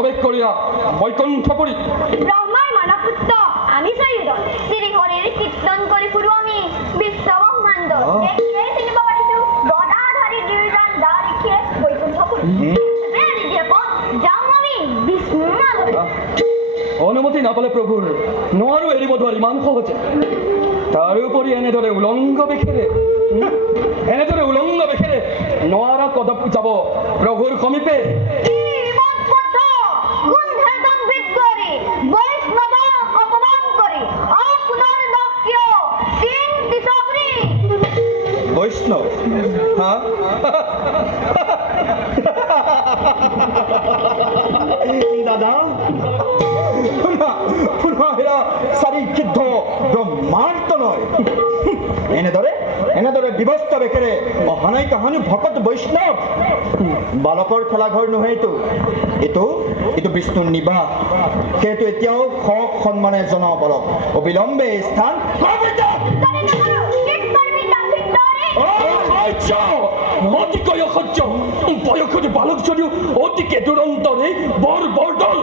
প্রবেশ করিয়া বৈকুণ্ঠপুরী ব্রহ্মার মানপুত্র আমি সৈয়দ শ্রী হরির কীর্তন করে পুরো আমি বিশ্ব ব্রহ্মাণ্ড দেখিয়ে তিনি বাবাটিছু গদাধারী গিরিজন দা রেখে বৈকুণ্ঠপুরী বেরি দিয়ে পথ যাও আমি বিষ্ণু অনুমতি না পালে প্ৰভুৰ নোৱাৰো এৰিব ধৰ ইমান সহজে তাৰোপৰি এনেদৰে উলংঘ বেখেৰে নোৱাৰা কদপ যাব প্ৰভুৰ সমীপে বৈষ্ণৱ হা দাদা পুনঃ চাৰিক্ষিদ্ধ ব্ৰহ্মাণ্ড নয় এনেদৰে ব্যৱস্থা বেখেৰে অহানাই কাহানি ভকত বৈষ্ণৱ বালকৰ খেলাঘৰ নহয়তো এইটো বিষ্ণুৰ নিবাস সেইটো এতিয়াও সন্মানে জনাব পাৰক অবিলম্বে এই স্থান অতিকৈ অসহ্য বয়সৰ বালক যদিও অতিকে দুৰন্তৰে বৰ বৰদল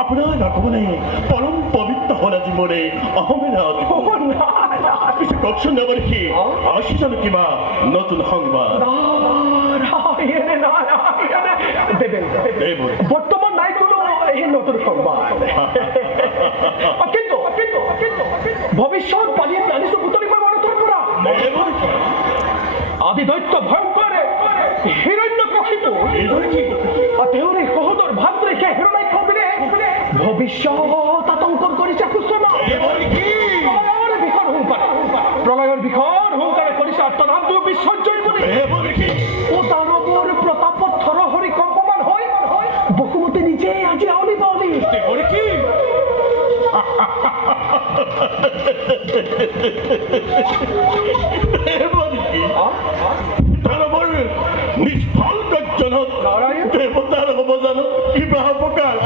আপনার আগমনে পরম পবিত্র হলা জীবনে অহমের কিছু কক্ষণ নেবার কি আসিছিল কিবা নতুন সংবাদ বর্তমান নাই কোনো এই নতুন সংবাদ কিন্তু ভবিষ্যৎ পালিয়ে আনিছো পুতলি মই মনত কৰা আদি দৈত্য ভয়ঙ্কৰে হিৰণ্যকশিপু তেওঁৰে সহোদৰ ভাতৃকে হিৰণ্যক কবিলে ভবিষ্যৎ আতংকৰ কৰিছে কুসুমা প্ৰলয়ৰ বিষৰ হুংকাৰে কৰিছে আত্মনামটো বিসৰ্জন কৰি ও দানৱৰ প্ৰতাপত থৰ হৰি এমনকি দানৱৰ নিষ্ফল গৰ্জনত দেৱতাৰ হ'ব জানো কিবা অপকাৰ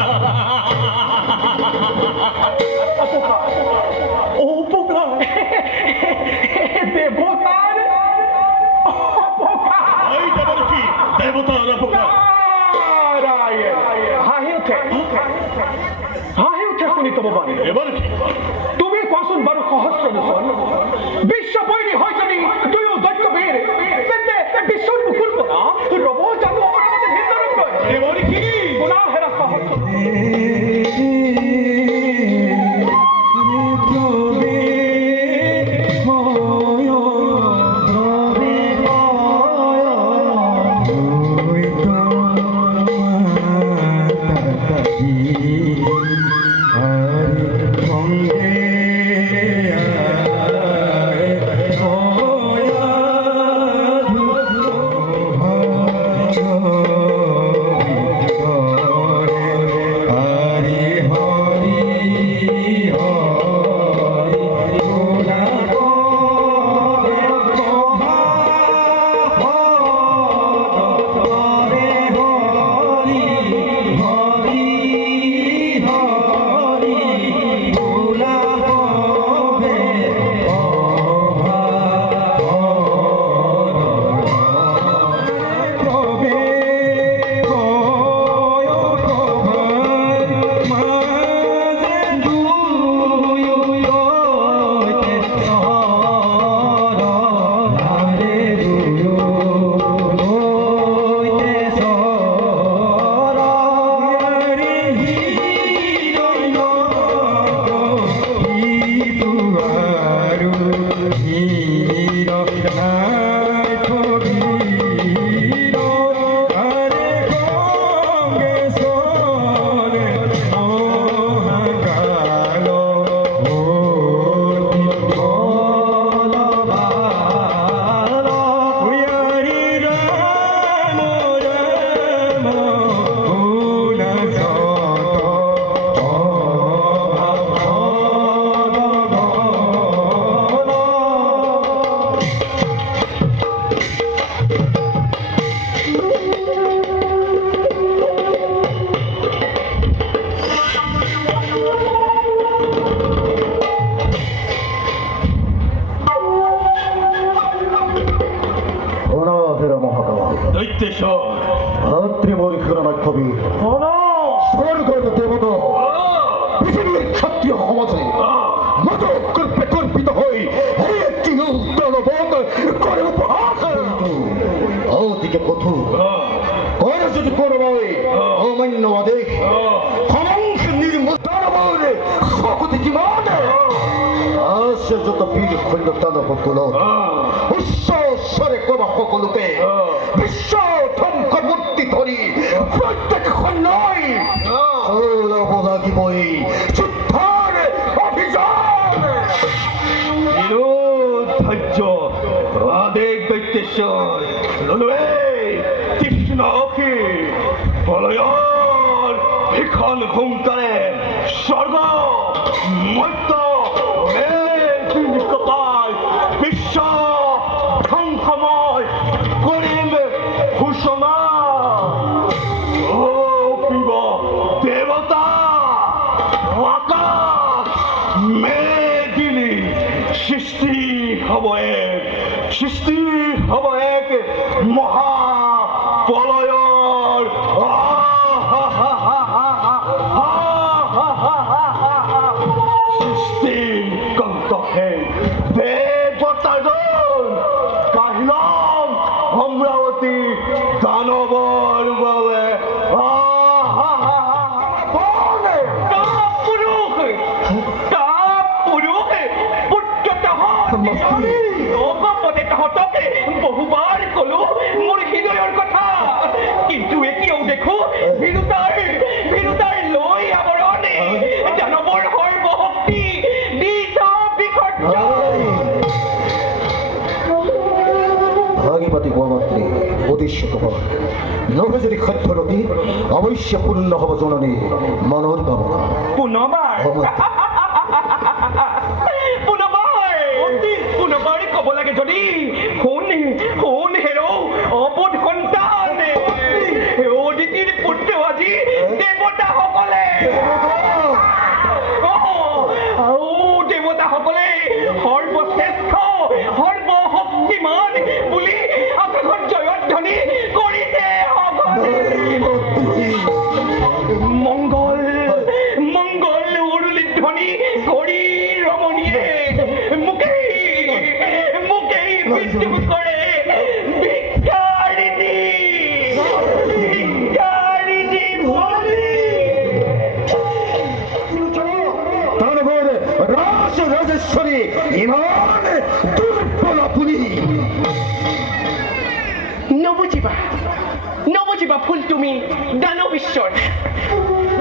অপকাৰ দেৱতাৰ এই দেৱৰ্ষি দেৱতাৰ অপকাৰ নাৰায়ণ হাঁহি উঠে শুনি তব বাণী দেৱৰ্ষি তুমি কোৱাচোন বাৰু সহস্ৰ বছৰ বিশ্ব বৈৰী হয় যদি দুয়ো দৈত্যবীৰ তেন্তে বিশ্বৰ মুখৰ পৰা ৰব জানো অমৰাৱতী ভিতৰলৈ দেৱৰ্ষি পুনৰ হেৰা সহস্ৰ দৈত্যেশ্বৰ কবি স্বর্গত দেবতা পৃথিবীর ক্ষত্রিয় সমাজে কল্পিত হই একটি উত্তরবঙ্গ করে উপহাস ওদিকে কথু করে যদি করবাই অমান্য আদেশ সমংস নির্মূলে শক্তি কি মানে আসে যত বীর খৈল তাদব কুল উচ্চস্বরে কবা সকলোকে বিশ্ব ধ্বংস মূর্তি ধরি প্রত্যেক খন্ডই ওলাব লাগিবই যুদ্ধৰ অভিযান নিরুদ্ধর্য আদেশ দৈত্যেশ্বর ললুৱে কৃষ্ণ অখি বলয়ৰ ভীষণ হুংকাৰে স্বৰ্গ মৰ্ত্য কপাল বিশ্ব ধ্বংসময় কৰিম ঘোষণা ও পিব দেৱতা আকাশ মেদিনী সৃষ্টি হব এক মহা প্ৰলয়ৰ সৃষ্টিৰ কণ্ঠহে দেৱতাৰ কাহিলম অমৰাৱতী দানৱৰ বাবে বহুবাৰ কলো মোৰ হৃদয়ৰ কথা কিন্তু এতিয়াও দেখো বিৰুতাৰ লৈ আৱৰণে দানৱৰ সৰ্বশক্তি ভাগীপাতি গোৱামাত্ৰী উদ্দেশ্য কবা নহে যদি সত্যৰতি অৱশ্য পূৰ্ণ হ'ব জননী মনৰ কামনা পুনৰবাৰ পুনৰবাৰ ক'ব লাগে যদি শুন হেৰৌ অবোধ সন্তান অদিতিৰ পুত্ৰ আজি দেৱতাসকলে দেৱতাসকলে সৰ্বশ্ৰেষ্ঠ সৰ্বশক্তিমান বুলি আকাশত জয়ধ্বনি কৰিছে মংগল মংগল উৰুলি ধ্বনি কৰি ৰমণীয়ে মুকেই মৃত্যু কৰে ভিক্ষাৰিণী দানবর রাজ রাজেশ্বরী ইমান দুর্বল আপুনি নবজিবা ফুল তুমি দানৱীশ্বৰ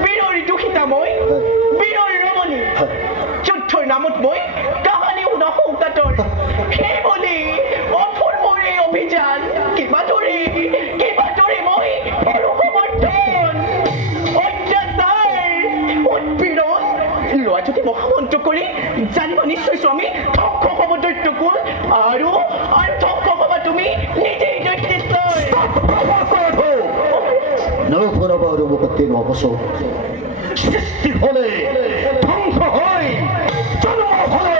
বীৰৰ দুখিতা মই বীৰৰ ৰমণী যুদ্ধৰ নামত মই কাহানি শুনা সংকাতৰ সেই বুলি অথৰ মৰে অভিযান কিবা দৰে মই আৰু সমৰ্থন অত্যাচাৰ উৎপীড়ন লোৱা যদি মহামন্ত্ৰ কৰি জানিব নিশ্চয় স্বামী ধ্বংস হ'ব দৈত্যকুল আৰু ধ্বংস হ'বা তুমি নিজেই দৈত্যেশ্বৰ নৌপুরবর মুক্তির অবসর সৃষ্টি হলে ধ্বংস হয় জন্ম হলে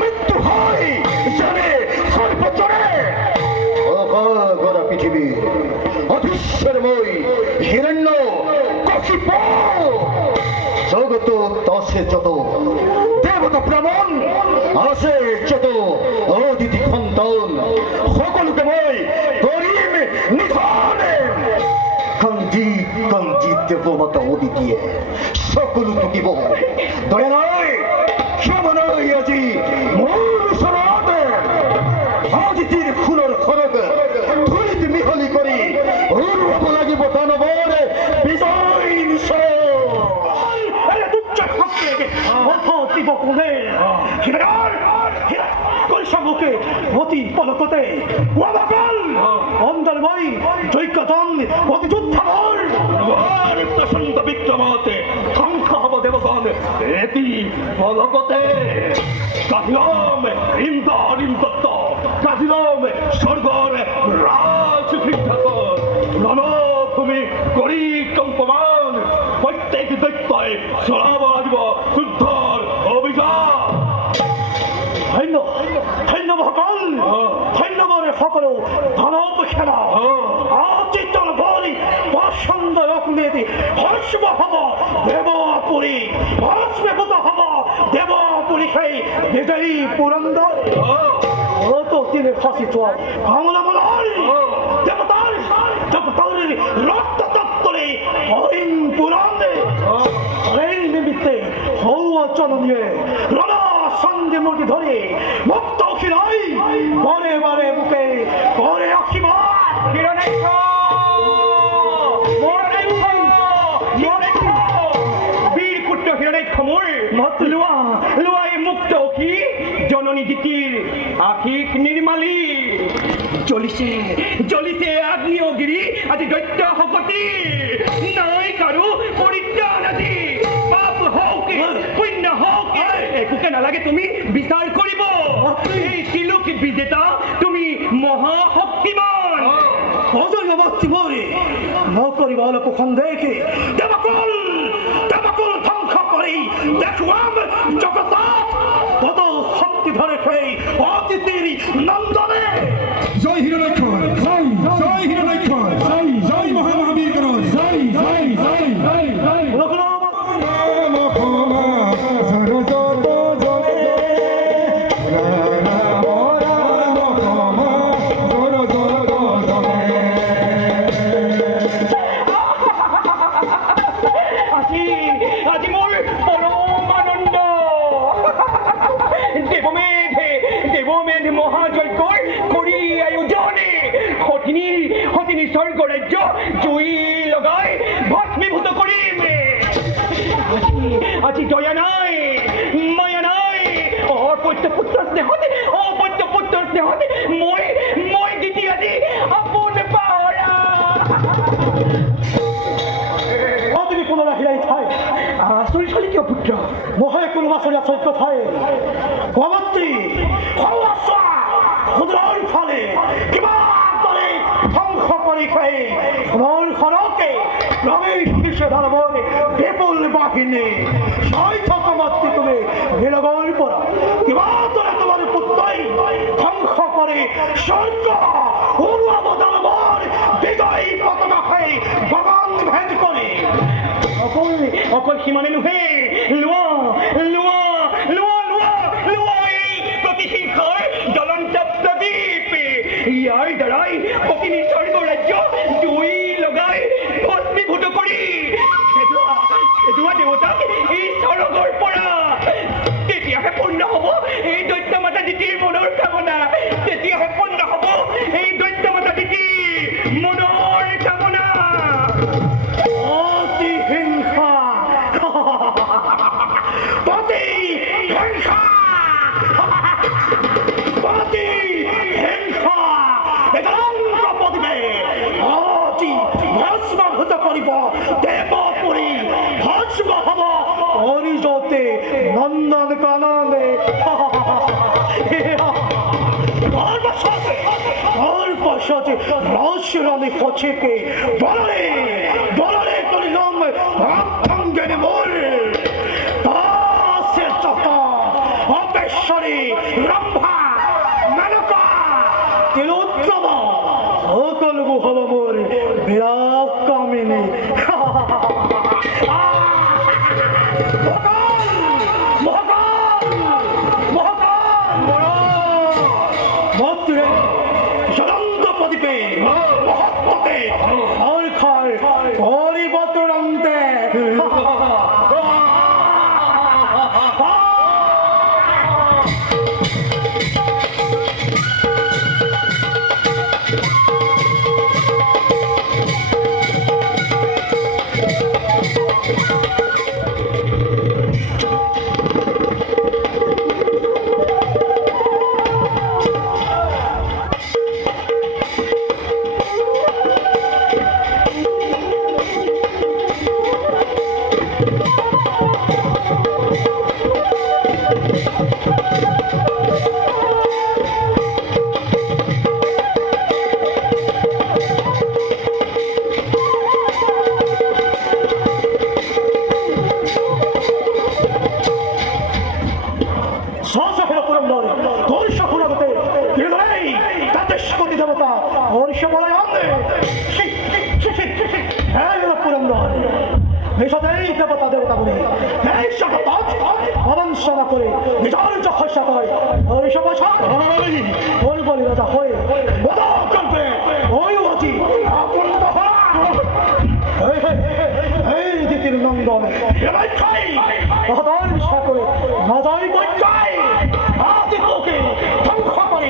মৃত্যু হয় জানে সর্বচরে গোটা পৃথিবী অধীশ্বরময় হিরণ্য কশিপ জগত দশে যত দেবতা ব্রাহ্মণ আসে যত অদিতি সন্তান সকলকে মই করিম নিধনে কঞ্জিত দেবতা অদিতিয়ে সকলো টুকিব দয়া নয় ক্ষমা নয় আজি মোৰ ওচৰত অদিতিৰ খুনৰ খৰগ ধূলিত মিহলি কৰি উৰুৱাব লাগিব দানৱৰ বিজয় নিশ্চয় সম্মুখে অতি পলকতে অন্দরময় জৈকতন অতি যুদ্ধামর প্রচণ্ড বিক্রমতে ধ্বংস হব দেবগণ এটি পলকতে কাহিলম ইন্দ্রিম দত্ত কাহিলম স্বর্গর রাজ বিখ্যাত রণভূমি করি কম্পমান প্রত্যেক দৈত্যই চলাব লাগিব যুদ্ধৰ অভিযান ধন্যবাদে সকলো দানৱ সেনা আতিতল বলি পছন্দ অগ্নিতি ভস্ম হব দেৱপুৰী ভস্মীভূত হব দেৱপুৰী সেই বিজয়ী পুৰন্দৰ অত তিনি ফাঁসি থোৱা কামনা মনৰ দেৱতাৰ ৰক্ত তত্তৰে হৰিণ পুৰাণে হৰিণ নিমিত্তে হৌৱা চননীয়ে ৰণ সন্ধি মূর্তি ধরে মুক্ত খিলাই বারে বারে বুকে করে আশীর্বাদ বীর পুত্র হিরণাক্ষ মোর লোৱা এই মুক্ত অখি জননী দিতিৰ আশিক নিৰ্মালী জ্বলিছে আগ্নেয়গিৰি আজি দৈত্য শকতি নাই কাৰো পৰিত্ৰাণ আজি পাপ হওক পুণ্য হওক একোকে নালাগে তুমি বিচাৰ কৰিব এই তিলক বিজেতা তুমি মহাশক্তিমান অজয় অবস্থি বলে নকরিব অল্প সন্দেহকে দেবকুল ধ্বংস কৰি দেখুৱাম জগত তত শক্তি ধরে সেই অতিথির নন্দনে জয় হিরণাক্ষর জয় হিরণাক্ষর জয় মহামহাবীর কর জয় জয় জয় জয় জয় আজি মোৰ পৰম আনন্দ দেৱমেধ মহাযজ্ঞৰ কৰি আয়োজনে সতিনী স্বৰ্গ ৰাজ্য জুই লগাই ভস্মীভূত কৰিম আজি দয়া নাই মায়া নাই অপত্য পুত্ৰ স্নেহতে মই দিতি আজি আপোন পাহৰা তুমি পুনৰাই হিৰাই ঠাই আচৰিত হলি কিয় পুত্ৰ মহে কুলবাসীরা সৈক্য থাকে কবত্রী খওয়াসা ক্ষুদ্রর ফলে কিবা করে ধ্বংস করে খাই রোল খরকে রমেশ কিসে ধরবর বিপুল বাহিনী সার্থক মাতৃ তুমি নীলগল পড়া কিবা তোরা তোমার পুত্রই ধ্বংস করে স্বর্গ উর্ববদলবর বিজয়ী পতাকা হয়ে গগন ভেদ করে অকল সীমানে নুহে লোৱা লোৱা লোৱা লোৱা লোৱা এই প্ৰতিশীৰ্ষৰ জ্বলন্ত প্ৰদীপ ইয়াৰ দ্বাৰাই অকিনি স্বৰ্গ ৰাজ্য জুই লগাই ভস্মীভূত কৰি খেদোৱা দেৱতাক এই স্বৰ্গৰ পৰা তেতিয়াহে পূৰ্ণ হ'ব এই দৈত্য মাতা দিতিৰ মনৰ কামনা তেতিয়াহে পূৰ্ণ হ'ব এই দৈত্য মাতা দিতিৰ মনৰ কামনা অতি হিংসা পতি হিংসা পতি হিংসা একান্ত পদিবে অতি ভস্মভূত কৰিব দেৱপুৰী ভস্ম হ'ব অৰিজতে নন্দন কাননে পাশাতে রহস্যরানি পছেকে বলরে বলরে করি নাম ভাঙ্গেনে মোর তাসে চত অপেশ্বরী রম্ভা মেনকা তিলোত্তম সকল হব মোর বিরাট কামিনী প্রদীপে মহত্বকে আর খায় হরিবতরন্তে অবংশনা করে নিজের যশস্যা করে ওই সমাচার ওই বলি রাজা হয়ে করবে ওই অতি আপন্ত এই দিতির নন্দন এবার খাই মহদার বিষয় করে নজয় বৈকাই আদিত্যকে ধ্বংস করে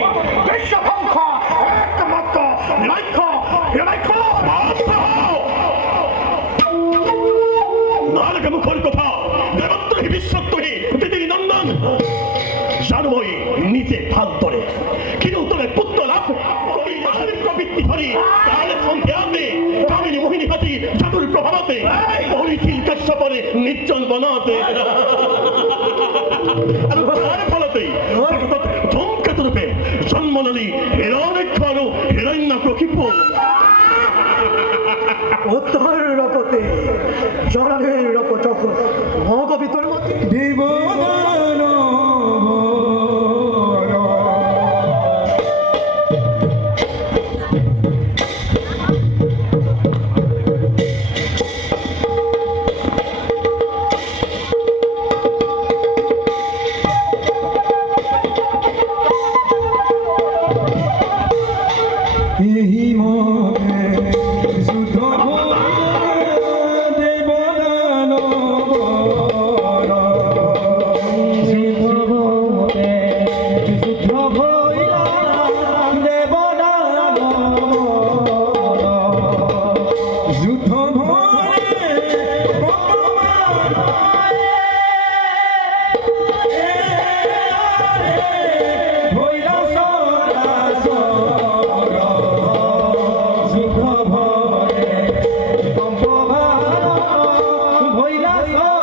বিশ্ব ধ্বংস একমাত্র লক্ষ্য লক্ষ্য নারক মুখর কথা দেবত্রী বিশ্বত্রী দিদির নন্দন জানবই নিজে ভাল ধরে কিন্তু তোরে পুত্র লাভ প্রবৃত্তি ধরি তাহলে সংখ্যাতে কামিনী মোহিনী হাতি জাদুর প্রভাবতে অরিখিল কাশ্যপরে নির্জন বনাতে তার ফলতে ধূমকেত রূপে জন্ম নালী হিরণ্যক্ষ আৰু হিরণ্যকশিপ উত্তর রপতে জগনের রপ চক্র মহাকবিতর মধ্যে দেবদান এই মনে যুদ্ধ দেবদান যুদ্ধ ভইলা দেবদান যুদ্ধ ভরে ভইলা সরা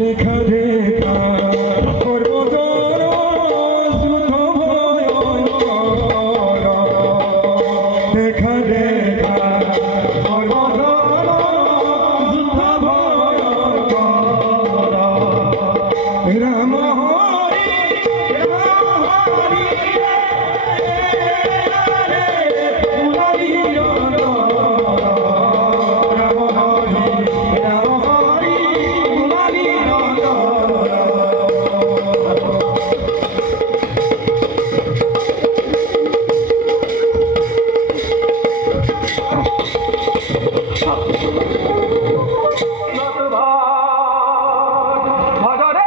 দেখা দেখা পর্বতর যুদ্ধ ভয়ঙ্কর দেখা দেখা পর্বতর যুদ্ধ ভয়ঙ্কর রাম হরি রাম হরি মুরারি রাম হরি রাম হরি মুরারি ভজরে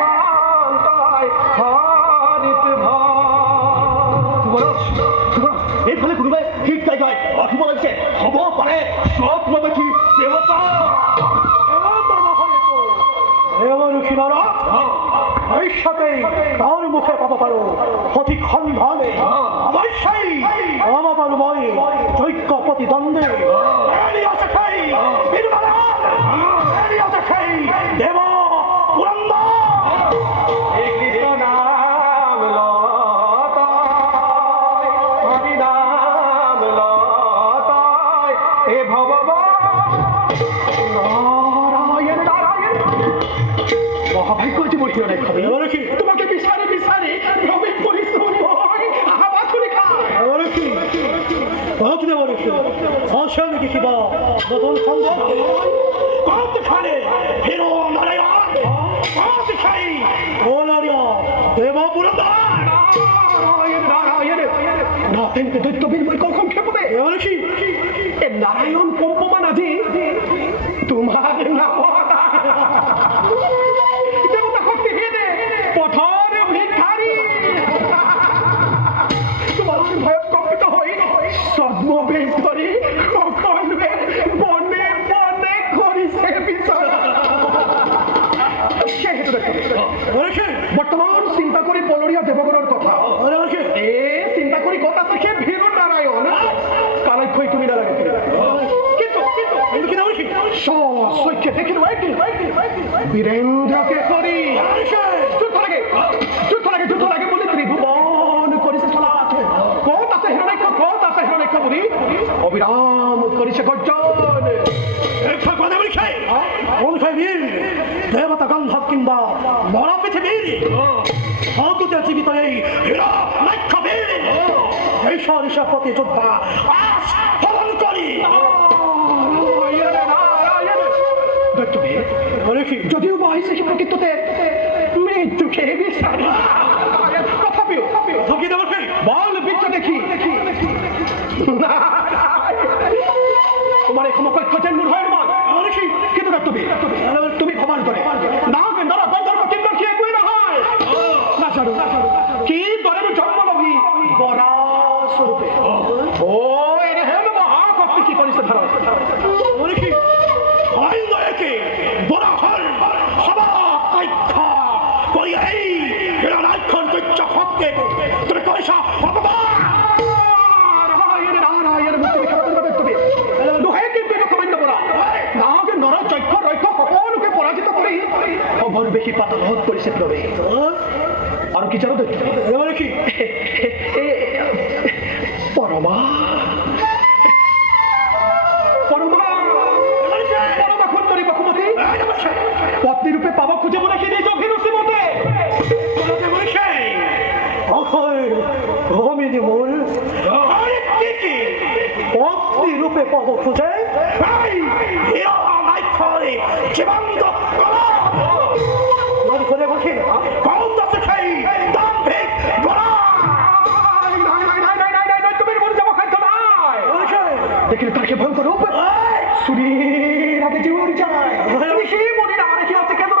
মান্তায় হারিত এই ফলে গুরুভাই ঠিক জায়গায় অকি বলেছে হব পারে স্বপ্ন দেখি দেবতা এমন কিনারা এই সাথে তার মুখে পাবো পারো অতি খন্ডানে অবশ্যই আমার মনে যৈক্য প্রতিদ্বন্দ্বে আছে খাই আছে খাই দেব পুরন্দর কৃষ্ণ নাম লতায় হরি নাম লতায় এ নারায়ণ নারায়ণ মহাভাগ্য জীবন অনেক হবে কি তোমাকে বিচারে বিচারে রবে পরিশ্রম হয় আহা করে খায় কি অকিনে বলে কি অশান্তি কি কিবা নতুন সংবাদ কত খানে হিরো নারায়ণ কত খাই ও নারায়ণ দেব পুরন্দর নারায়ণ নারায়ণ নাথেনকে দৈত্য বিনিময় কখন ক্ষেপতে এবারে কি এ নারায়ণ কম্পমান আজি তোমার নাম দেবতা শক্তি হেদে পথর ভিখারি তোমার ভয় কম্পিত হই সদ্মবেগ ধরি কখন বনে বনে করিছে বিচারা সেহেতু বর্তমান চিন্তা করি পলরিয়া দেবগণের কথা এ চিন্তা করি কথা শিখে ভীরু নারায়ণ কালক্ষই তুমি নারায়ণ কিন্তু কিন্তু কিন্তু কি নাকি সৈক্যে দেখিল একদিন বীরেন্দ্রকে করি যুদ্ধ লাগে বলে ত্রিভুবন করিছে চলাচ কত আছে হিরণাক্ষ বলি অবিরাম করিছে গর্জন দেবতা গন্ধব কিংবা মরা পৃথিবীর অকুতে জীবিত এই হীরা লক্ষ্য বীর এই সরিষা প্রতি যোদ্ধা আজ ফলন করি যদিও বা হিসেবে প্রকৃততে মৃত্যুকে বিচারি তথাপিও ঢুকিয়ে দেবো কি বল বিচ্ছ দেখি তোমার এখন কচ্ছেন মূল হয় কিন্তু তুমি ক্ষমান করে না ধরো বন্ধর কিন্তু কি একই না হয় না ছাড়ো কি দরের জন্মলভী বরা স্বরূপে ও এর হেম মহাভক্তি কি করিছে ধরো কি আইন দয়াকে বড় হল সবা কাইখা করি এই হীরা লাইখন তুচ্ছ হককে তুমি কইসা ভগবান পরাজিত করে খবর বেশি পাতা রোধ করেছে প্রবে আর কি জানো এবারে কি পরমা সুন্দরী বকুমতি পত্নী রূপে পাবা খুঁজে বলে কি নিজ অভিনসী মতে রমিনী মূল পত্নী রূপে পাব খুঁজে জীবন্ত করে বসি কত আছে খাই দাম ভেদ দেখলে তাকে ভয়ঙ্কর রূপ সুরের আগে জীবন যায় সে মনে না মানে কি হচ্ছে কেন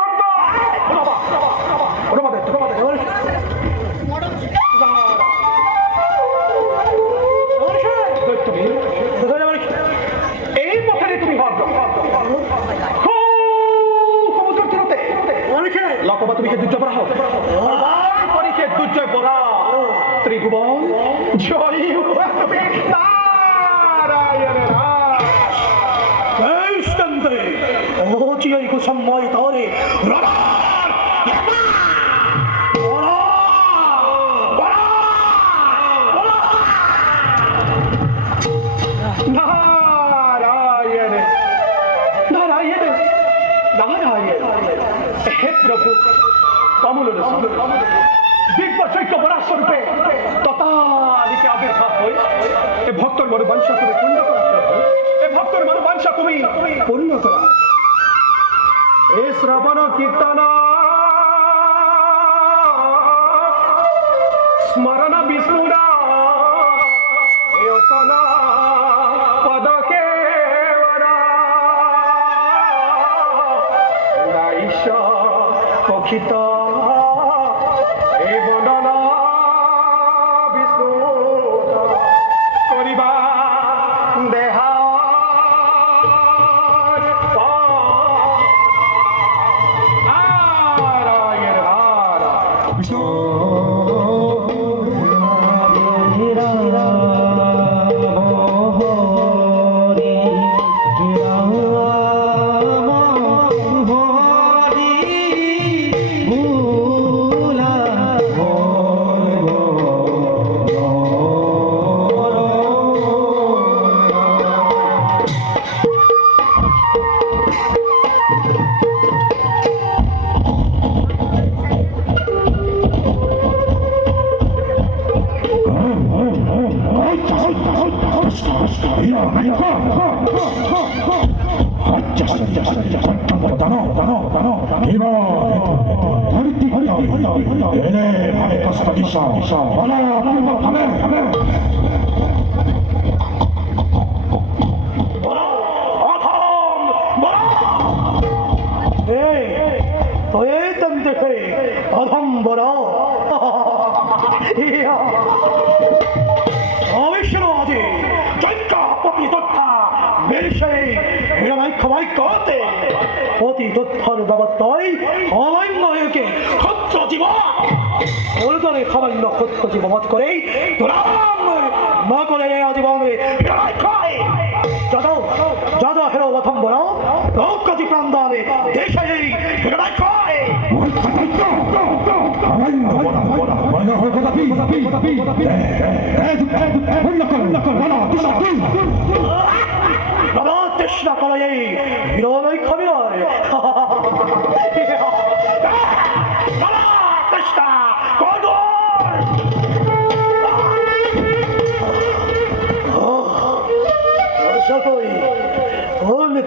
এই পথে তুমি লকবা তুমি দুর্জয় পড়া হোক পরীক্ষে দুর্জয় পড়া ত্রিভুবন জয় নারায়ণ এই চিরই কুসম্ময় তরে नारायण नारायण नारायण हे प्रभु कमल दिव्य चैत्य बड़ा स्वरूपे तथादिके आविर्भाव हয়ে এ ভক্তর মনোবাঞ্ছা তুমি পূর্ণ করা প্রভু এ ভক্তর মনোবাঞ্ছা তুমি পূর্ণ করা এ শ্রবণ কীর্তন স্মরণ বিষ্ণুরা এ অসনা পদকে নাইশ পক্ষিত এ বন্দনা বিষ্ণু করিবা দেহা নারায়ণ নারায়ণ বিষ্ণু অতি তথ্যর বাবতই অমান্যকে ক্ষত্র জীব ওলদনে সামান্য ক্ষত্র জীব মত করে না করে আজীবনে যা হেরো প্রথম বড় রৌকাজি প্রান্দানে দেশে তৃষ্ণা করে বিরোধই খাবি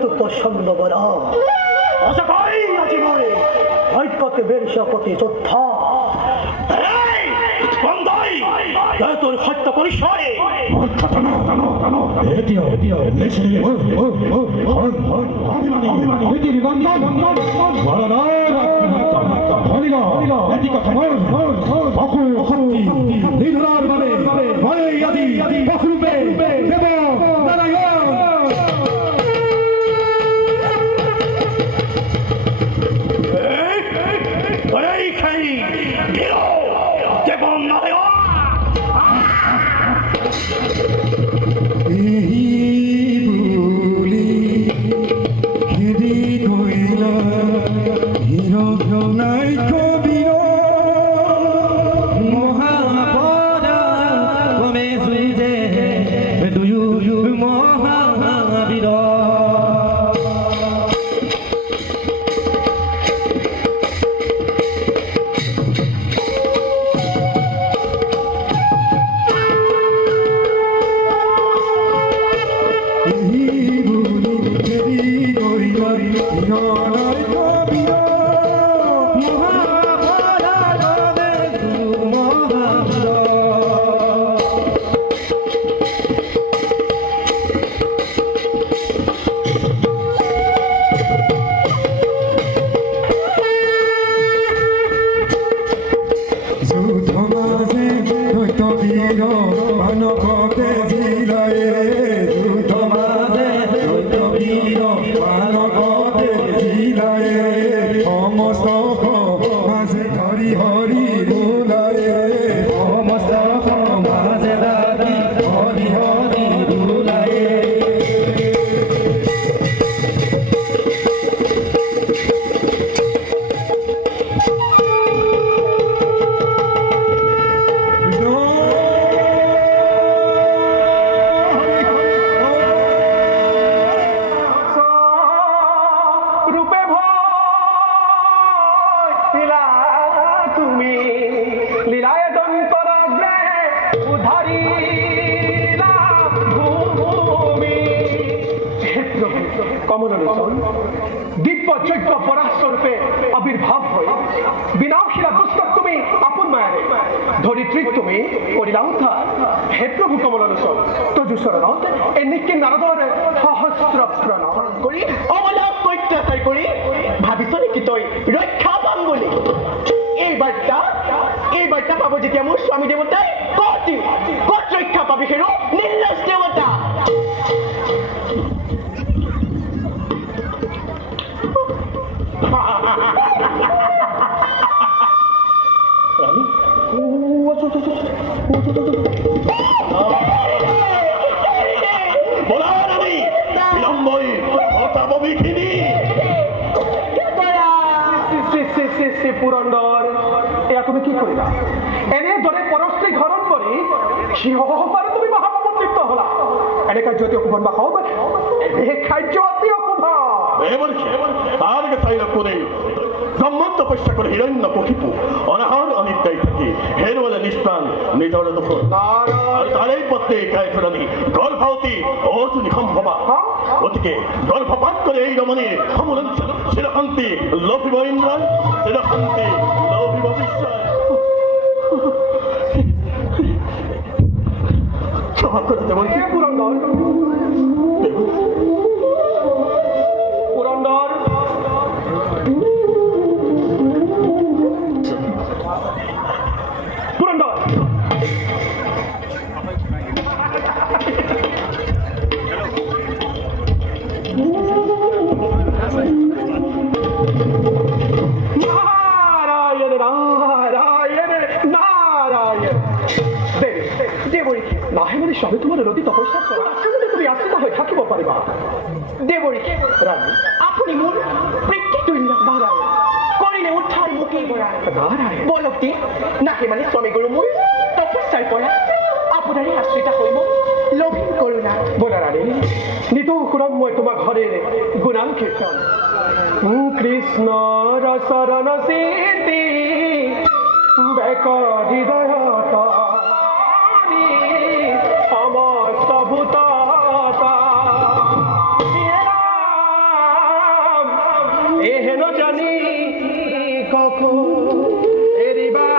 তো প্রসন্ন বরা আশা করি জীবনে ঐক্যতে বেরসপতি যোদ্ধা তোর সত্য পরিচয় রূপে লীলা তুমি লীলায় দন্তরাগ্রে উদ্ধারিলা ভূমি। হে প্রভু কমলোলোচন, দিব্য যজ্ঞ পরাস্বরূপে আবির্ভাব হয়ে বিনাশীলা দুস্তক তুমি আপন মায়ারে ধরিত্রী তুমি করিলা উদ্ধার। হে প্রভু কমলোলোচন, তজু শরণত এ নিখিল নারদর সহস্র প্রণাম কৰি অমলাক অত্যাচাৰ কৰি ভাবিছ নেকি তই ৰক্ষা পাম বুলি? এই বাৰ্তা পাব যেতিয়া মোৰ স্বামী দেৱতাই ক'ত ৰক্ষা পাবি হেৰো নিৰ্লজ্জ দেৱতা? পুৰন্দৰ, এয়া তুমি কি কৰিলা? এনেদৰে পৰস্ত্ৰী ঘৰণ কৰি সিংহপাৰে তুমি মহাপমন্ত্ৰিত হলা। এনে কাৰ্য অতি অশুভন বা হব, এনে কাৰ্য অতি অশুভ। ব্রহ্মণ তপস্যা করে হিরণ্য কশিপু অনাহার অনিদ্রায় থাকি হেরওয়ালা নিষ্প্রাণ নিজর দখল আর তারই পথে গায়ে ধরানি গর্ভাবতী অর্জুনী সম্ভবা। গতিকে গর্ভপাত করে এই রমণীর সমরণ শিরকান্তি লোভিব ইন্দ্রায়, শিরকান্তি লোভিব বিশ্বায়। ক্ষমা করে দেব পুরন্দর, পুরন্দর, পুরন্দর, নারায়ণ নারায়ণ নারায়ণ। দেবী নাহে সবে তোমার রতি তপস্যা করা তুমি আশ্রিত হয়ে থাকিব পারিবা। দেৱৰী রানী আপুনি মোৰ পিতৃতুল্য নারায়ণ কৰিলে উদ্ধাৰ মুখেই পৰা নারায়ণ বলক্তি নাহে মানে স্বামী গুৰু মোৰ তপস্যাৰ পৰা আপোনাৰে আশ্ৰিত হৈ মই লভিন কৰোণা। বলা রানী নিতৌ সুরম মই তোমার ঘরের গুণান কীর্তন কৃষ্ণ রসরণ সিদ্ধি বেক হৃদয় সমস্ত ভূত এহেন জানি কখন এরিবা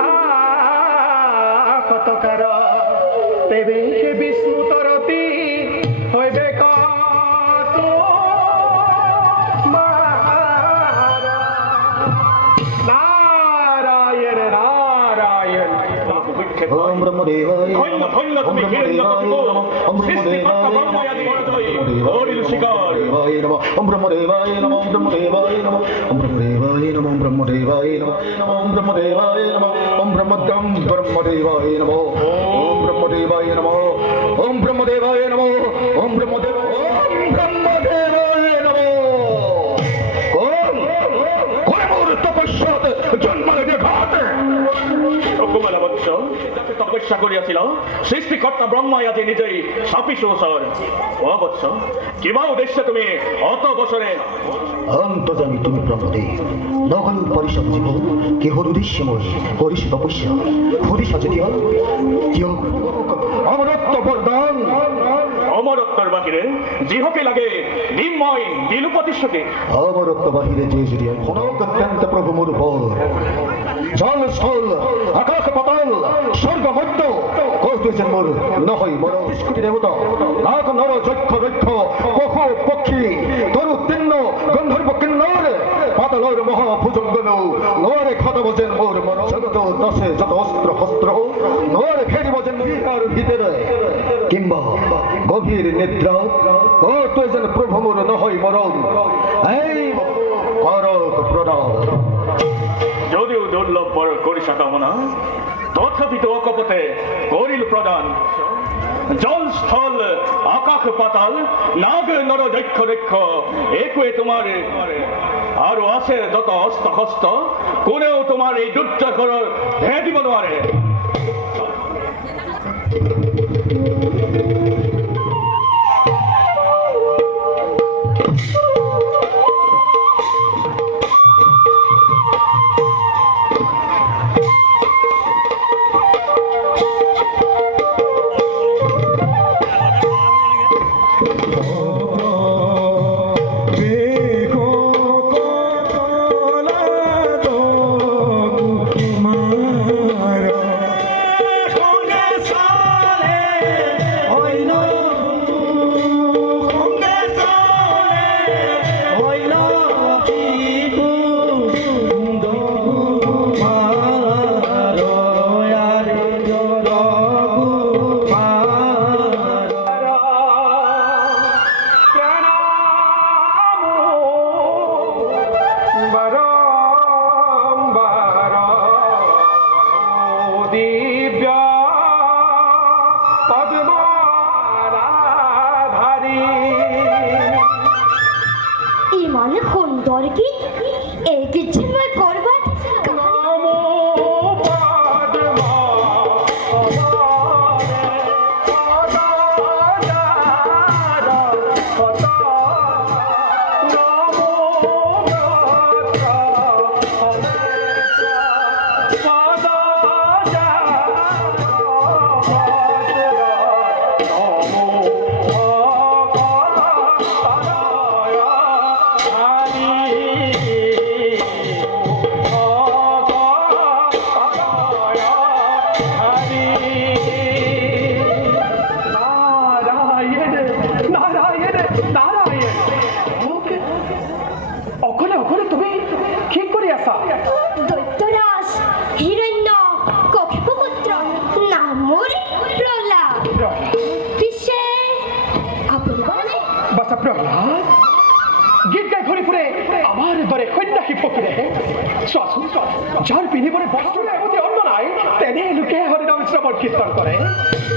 কতকার তেবে সে বিষ্ণু তরতি হইবে কত নারায়ণ নারায়ণ। ওম ব্রহ্মদেবায় ধন্য ধন্য তুমি হিরণ্য কশিপু সৃষ্টিকর্তা ব্রহ্ময়াদি বড়জয় হরিল শিকার। ওম ব্রহ্মদেবায় নমঃ, ওম ব্রহ্মদেবায় নমঃ, ওম ব্রহ্মদেবায় নমঃ, ওম ব্রহ্মদেবায় নমঃ, ওম ব্রহ্মদেবায় নমঃ, ওম ব্রহ্মদ্রম ব্রহ্মদেবায় নমঃ, ওম ব্রহ্মদেবায় নমঃ, ওম ব্রহ্মদেবায় নমঃ, ওম ব্রহ্মদেবায় নমঃ। কোন মোর তপস্যাতে জন্মালে দেখাতে রঘুমালা বৎস তপস্যা করিয়াছিল সৃষ্টিকর্তা ব্রহ্ময়াদি নিজেই সাপিস ওসর। ও বৎস কিবা উদ্দেশ্যে তুমি অত বছরে অন্তজামি তুমি ব্রহ্মদেব নকল পরিষদ জীব কেহর উদ্দেশ্যময় করিস তপস্যা হরিষ যদি অমরত্ব বরদান। অমরত্বর বাহিরে জিহকে লাগে নির্ময় বিলুপতিষ্ঠতে। অমরত্ব বাহিরে যে যদি অত্যন্ত প্রভু মোর বল জল স্থল আকাশ পাতাল স্বর্গ মধ্য কৌতুছে মোর নহই মর স্কুটি দেবতা নাক নর যক্ষ রক্ষ পশু পক্ষী তরু তিন্ন গন্ধর্ব কিন্নর পাতালর মহাভুজঙ্গন নোয়ারে ক্ষত বজেন মোর মন জগত দশে যত অস্ত্র হস্ত্র নোয়ারে ফেরি বজেন বিকার ভিতরে কিংবা গভীর নিদ্রা কৌতুছে প্রভু মোর নহই মরণ এই করক প্রণাম। যদিও দুর্লভ বড় করিসা কামনা তথাপি তো অকপটে করিল প্রদান। জল স্থল আকাশ পাতাল নাগ নর যক্ষ রক্ষ একুয়ে তোমার আরো আছে যত অস্ত হস্ত কোনেও তোমার এই দুর্য করার ভেদ দিব নোয়ারে। এই কিছু মই করবাত অকলে তুমি কি কৰি আছা? দৈত্যরাজ হিরণ্য কক্ষপুত্র নামর প্রহ্লাদ পিছে আপনি বলে বাছা প্ৰহ্লাদ গীত গাই ঘূৰি ফুৰে আমাৰ দৰে সন্যাসী ফকীৰে চোৱাচোন যাৰ পিন্ধিবলৈ বস্ত্ৰ নাই অতি অন্ন নাই তেনে লোকে হৰিনাম শ্ৰৱণ কীৰ্তন কৰে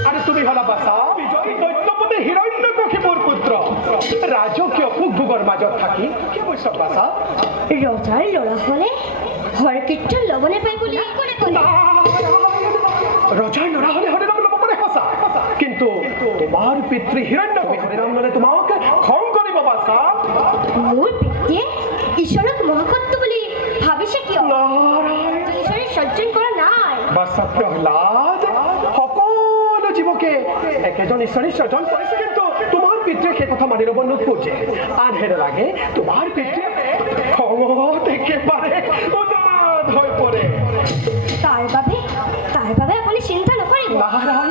আৰু তুমি হলা বাছা দৈত্যপতি হিৰণ্য কক্ষিপুৰ পুত্ৰ ৰাজকীয় ভোগৰ মাজত থাকি কি কৈছ বাছা? রজার লড়া হলে হর কীর্তন লবণে পাই বলি করে করে ৰজাৰ ল'ৰা হলে হৰিনাম ল'ব পাৰে সঁচা কিন্তু তোমাৰ পিতৃ হিৰণ্য হৰিনাম ল'লে তোমাক খং কৰিব বাছা। মোর পিতৃয়ে ঈশ্বরক মহাকত্ব বলি ভাবিছে কিয় ঈশ্বরের সজ্জন করা নাই বাছা প্ৰহ্লাদ সকলো জীৱকে একেজন ঈশ্বৰে সৃজন কৰিছে কিন্তু তোমাৰ পিতৃয়ে সেই কথা মানি ল'ব নোখোজে আনহেৰে লাগে তোমাৰ পিতৃয়ে খঙত একেবাৰে উদাত হৈ পৰে। তার বাবে আপনি চিন্তা নকরিব নাৰায়ণ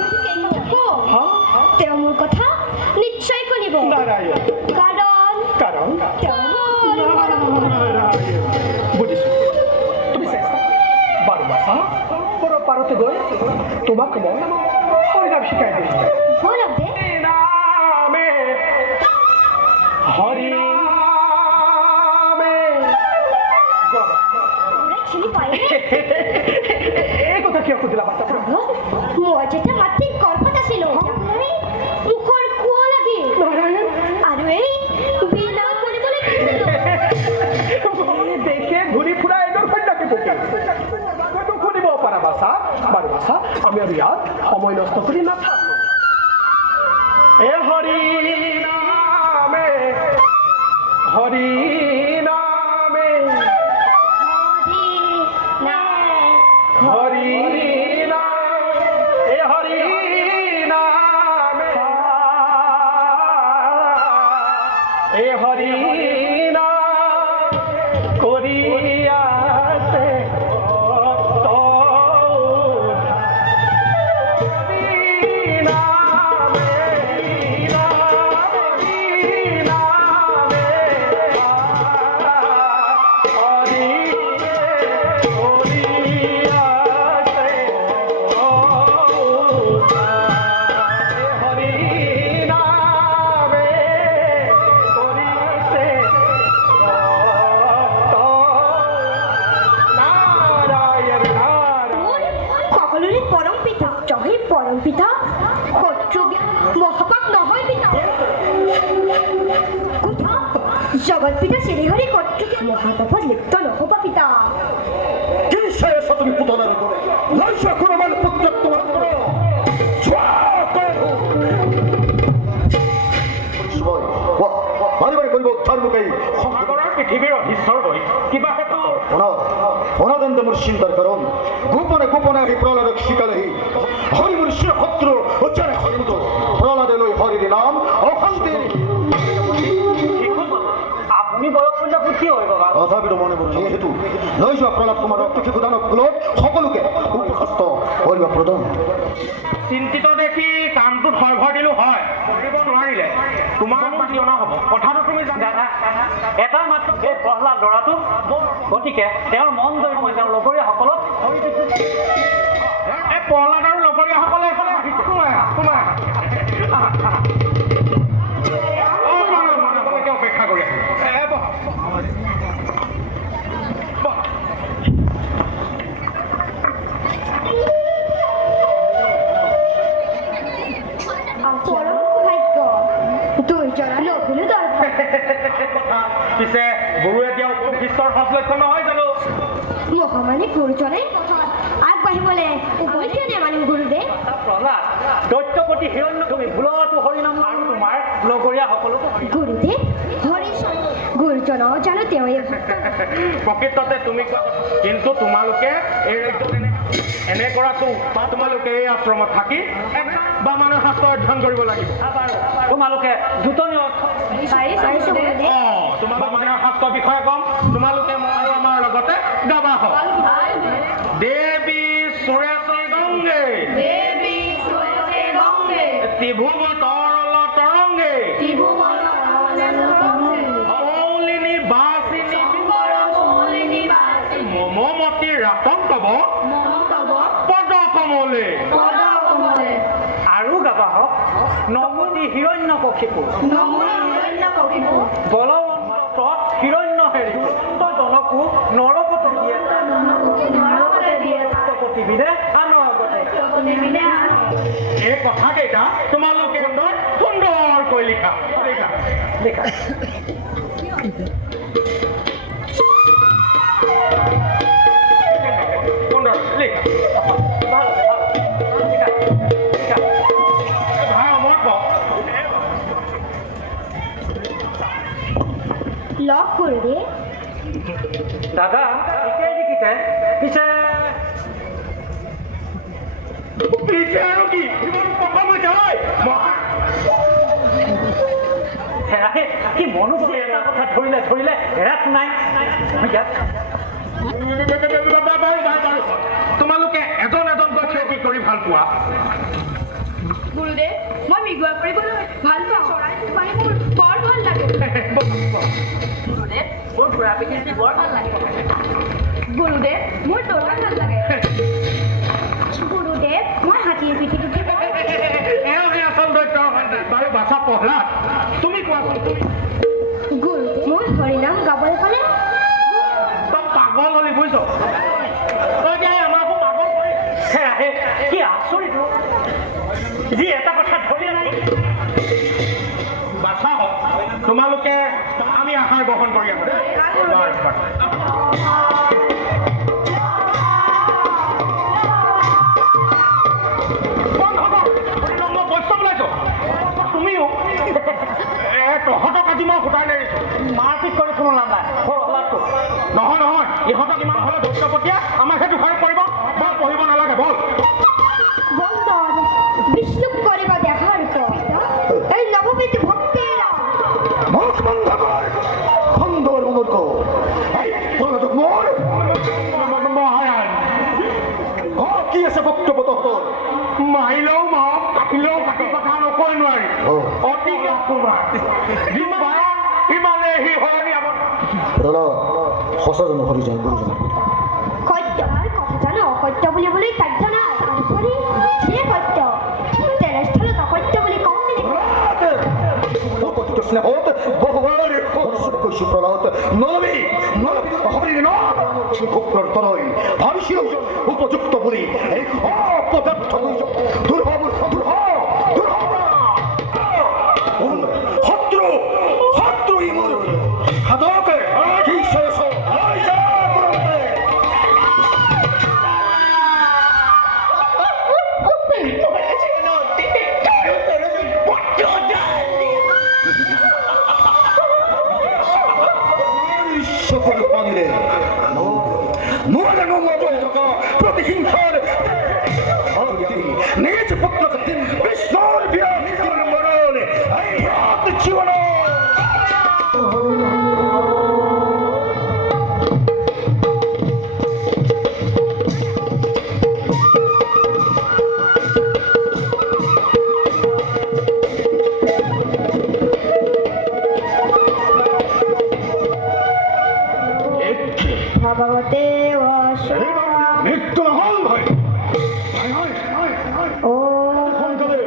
হা? তেওঁ মোৰ কথা নিশ্চয় শুনিব নাৰায়ণ কাৰণ তেওঁ বুজিছো তুমি চেষ্টা বাৰু বাছা পাৰতে গৈ তোমাক মই হৰিনাম শিকাই দিম। বলব দে নামে হৰি নামে চিনি পাই এই কথা কিয় সুধিলা বাছা? মোৰ যেটা মাতৃ গৰ্ভত আছিল মুখৰ কুঁৱা লাগি নাৰায়ণ আৰু এই বিনা কৰিবলৈ দেখে ঘূৰি ফুৰা এজন সন্যাসী পক্ষী শুনিব পাৰা বাছা। বাৰু বাছা আমি আৰু ইয়াত সময় নষ্ট কৰি নাথাকো। এ হৰি নামে হৰি নামে হৰি নাম এ হৰি নামে এ হৰি নাম কৰি আছে পরম পিতা শত্রু মহাপাপ নহয় পিতা কোথা জগৎ পিতা শ্রীহরি শত্রু মহাপাপত লিপ্ত নহবা পিতা কি নিশ্চয় আছা তুমি পুতলাৰ দৰে লাইছ কোনো মান পুত্ৰক তোমাৰ দৰে মাৰিবাৰী কৰিব ধৰ্মকাৰী পৃথিৱীৰ অধীশ্বৰ হৈ কিবা হেতু অনাদণ্ড মোৰ চিন্তাৰ কাৰণ গোপনে গোপনে আহি প্ৰহ্লাদক শিকালেহি হৰি মোৰ শিৰ শত্ৰু উচ্চাৰে হৰিত প্ৰহ্লাদে লৈ হৰিৰ নাম অশান্তি আপুনি বয়সপূৰ্ণ পুথি হৈ গ'ল তথাপিতো মনে মনে যিহেতু লৈ যোৱা প্ৰহ্লাদ কুমাৰৰ শিশুদানক ফলত সকলোকে উপহস্ত কৰিব প্ৰদান চিন্তিত দেখি কামটোত সৰভৰ দিলো হয় কৰিব নোৱাৰিলে তোমাৰ মাতি অনা হ'ব কথাটো তুমি জানা এটা মাত্ৰ এই প্ৰহ্লাদ ল'ৰাটো গতিকে তেওঁৰ মন জয় মই তেওঁৰ লগৰীয়াসকলক এই প্ৰহ্লাদ আৰু লগৰীয়াসকলে এইফালে আহিছে অপেক্ষা কৰি পরম সৌভাগ্য দুইজনা লঘুনো দৰকাৰ পিছে গুৰু এতিয়া উপবিষ্টৰ সৎ লক্ষণ নহয় জানো মহামানী গুৰুজনে আগবাঢ়িবলৈ উভৈনদী মানিম গুৰুদেৱ প্ৰহ্লাদ দৈত্যপতি হিৰণ্য তুমি ভুলতো হৰিনাম আৰু তোমাৰ লগৰীয়া সকলো গুৰুদেৱ হৰিচৰ গুৰুজনক জানো তেওঁ প্ৰকৃততে তুমি কোৱা কথা। কিন্তু তোমালোকে এই ৰাজ্যত এনে কৰাটো তোমালোকে এই আশ্ৰমত থাকি বামানৰ শাস্ত্ৰ অধ্যয়ন কৰিব লাগিব তোমালোকে দুটনি পাৰিছো গুৰুদেৱ তোমালোক বামানৰ শাস্ত্ৰৰ বিষয়ে ক'ম তোমালোকে মই আৰু আমাৰ লগতে গাবা হওক দেৱী সুৰেশ্বৰ গংগে ত্ৰিভুৱ তৰল তৰংগে মৌলিনী বাসিনী মমমতী ৰাতন্তৱ পদ কমলে আৰু গাবা হওক নমুনি হিৰণ্য কক্ষিপু বলৱন্ত হিৰণ্য হেৰি জনকো নৰকতে দিয়ে প্ৰতিবিধে আনৰ আগতে এই কথাকেইটা তোমালোকে সুন্দৰকৈ লিখা দেখা সুন্দৰ লিখা ভাল ভাই অমৰ কওক লগ গুৰুদেৱ দাদা এতিয়াই দেখিছে পিছে আৰু কি প্ৰথম হৈছে ঐ হেৰাহে কি মনোযোগ এটা কথা ধৰিলে হেৰাত নাই তোমালোকে এজন এজনকৈ খেতি কৰি ভাল পোৱা গুৰুদেৱ মই মৃগয়া কৰিবলৈ ভাল পাওঁ চৰাই বাঢ়ি মোৰ বৰ ভাল লাগে গুৰুদেৱ মোৰ ঘোঁৰা পিঠিত বৰ ভাল লাগে গুৰুদেৱ মোৰ দৌৰা ভাল লাগে গুৰুদেৱ মই হাতীৰ পিঠিত উঠি আচল দৈত্য বাৰু বাছা প্ৰহ্লাদ তুমি কোৱাচোন তুমি গুৰুদেৱ মই হৰিনাম গাবলৈ পালে তই পাগল হলি বুজিছ তই যে আমাকো পাগল কৰি হেৰাহে কি আচৰিত যি এটা কথা ধৰি নাই বাছা হওক তোমালোকে আমি আহাৰ গ্ৰহণ কৰি আহোঁ দেই তুমিও তহঁতক আজি মই গোটাই নেৰিছোঁ মাৰপিট কৰি কোনো লাভ নাই নহয় ইহঁতক ইমান হ'লে দৈত্যপতিয়ে আমাক সেইটো খাৰপ কৰিব মই পঢ়িব নালাগে বল বন্দন বিষ্ণু କରିବା দেখার পর এই নবমীতে ভক্তেরা মুখ বন্ধ কর খন্দর মূর্খ প্রণাটক মোর মহাৰাজ কি আছে বক্তব্য তোর মাৰিলেও মাৰক কাটিলেও কাটি কথা নকয় নোৱাৰি অতি কুমাৰ ইমানে সি সলনি আমাৰ সঁচা জানো হৰিজন গুৰুজন সত্য আর কথা জানো অসত্য বুলিবলৈ সাধ্য নাই তাৰোপৰি যে সত্য তেনেস্থলত অসত্য বুলি কওঁ পতিত স্নেহত বহুবাৰ অনুষ্ঠিত কৰিছোঁ প্ৰলাত নলবি হৰি নয় ভাবিছিলোঁ উপযুক্ত বুলি এই অপদাৰ্থ শত্ৰু ই মোৰ সাধকে সকল পানিরে প্রতিহিংসার নিজ পুত্র বিষ্ণুর বিরাট মরণ জীবন ভগবতে মৃত্যু নহল ভাই ও ভগবতে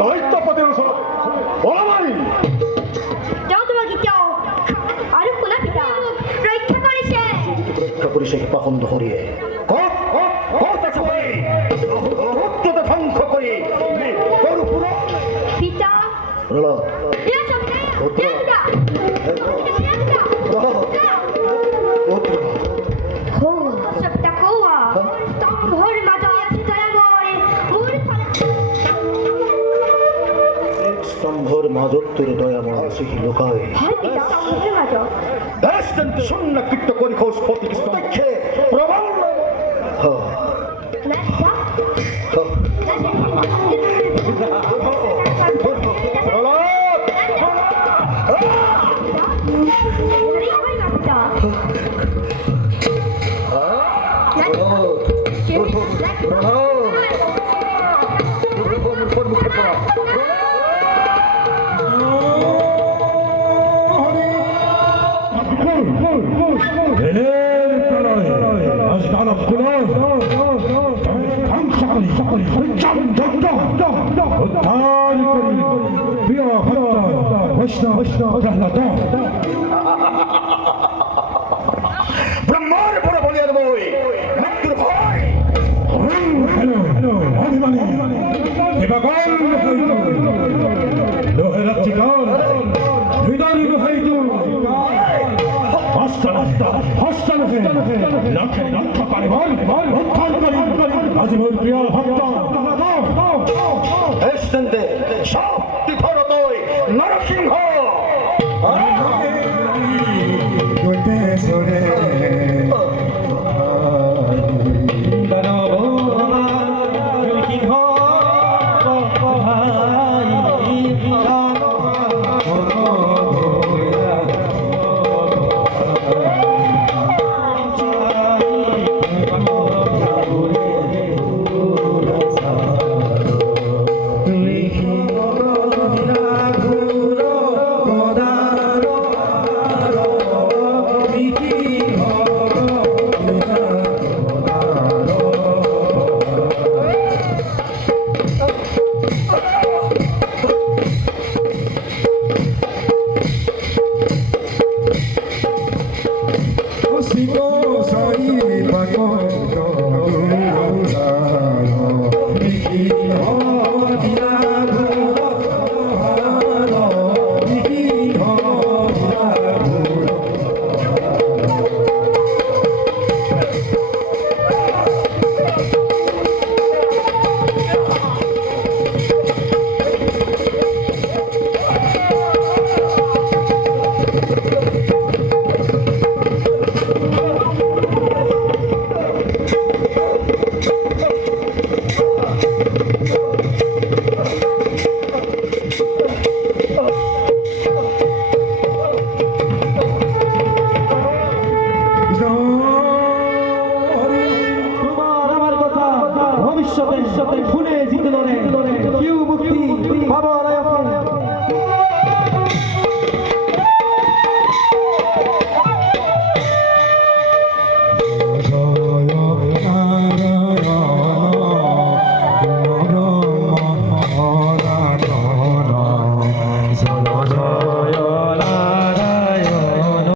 দৈত্যপতিৰ ওচৰত বলবাই তেওঁ তোমাক এতিয়াও আৰু কোনে পিতা ৰক্ষা কৰিছে ৰক্ষা কৰিছে কৃপাখণ্ড হৰিয়ে ক'ত আছে পুত্ৰতে ধ্বংস কৰি পিতা এয়া চব এয়া পিতা পুত্র সবটা কোয়া স্তম্ভর মাজত দয়াময় মোর ফালে স্তম্ভর মাজত তোর দয়াময় সিহি লোকায় হয় পিতা স্তম্ভর মাজত দাস্তন্ত শূন্য কীর্ত করি খোস পতি স্তক্ষে প্রবল হ্যাঁ নাস্তা ব্রহ্মার পরে বলিয়ার বই মৃত্যুর ভয় এসেন্তে শক্তি ধরতই নরসিংহ Sigo, soy Paco.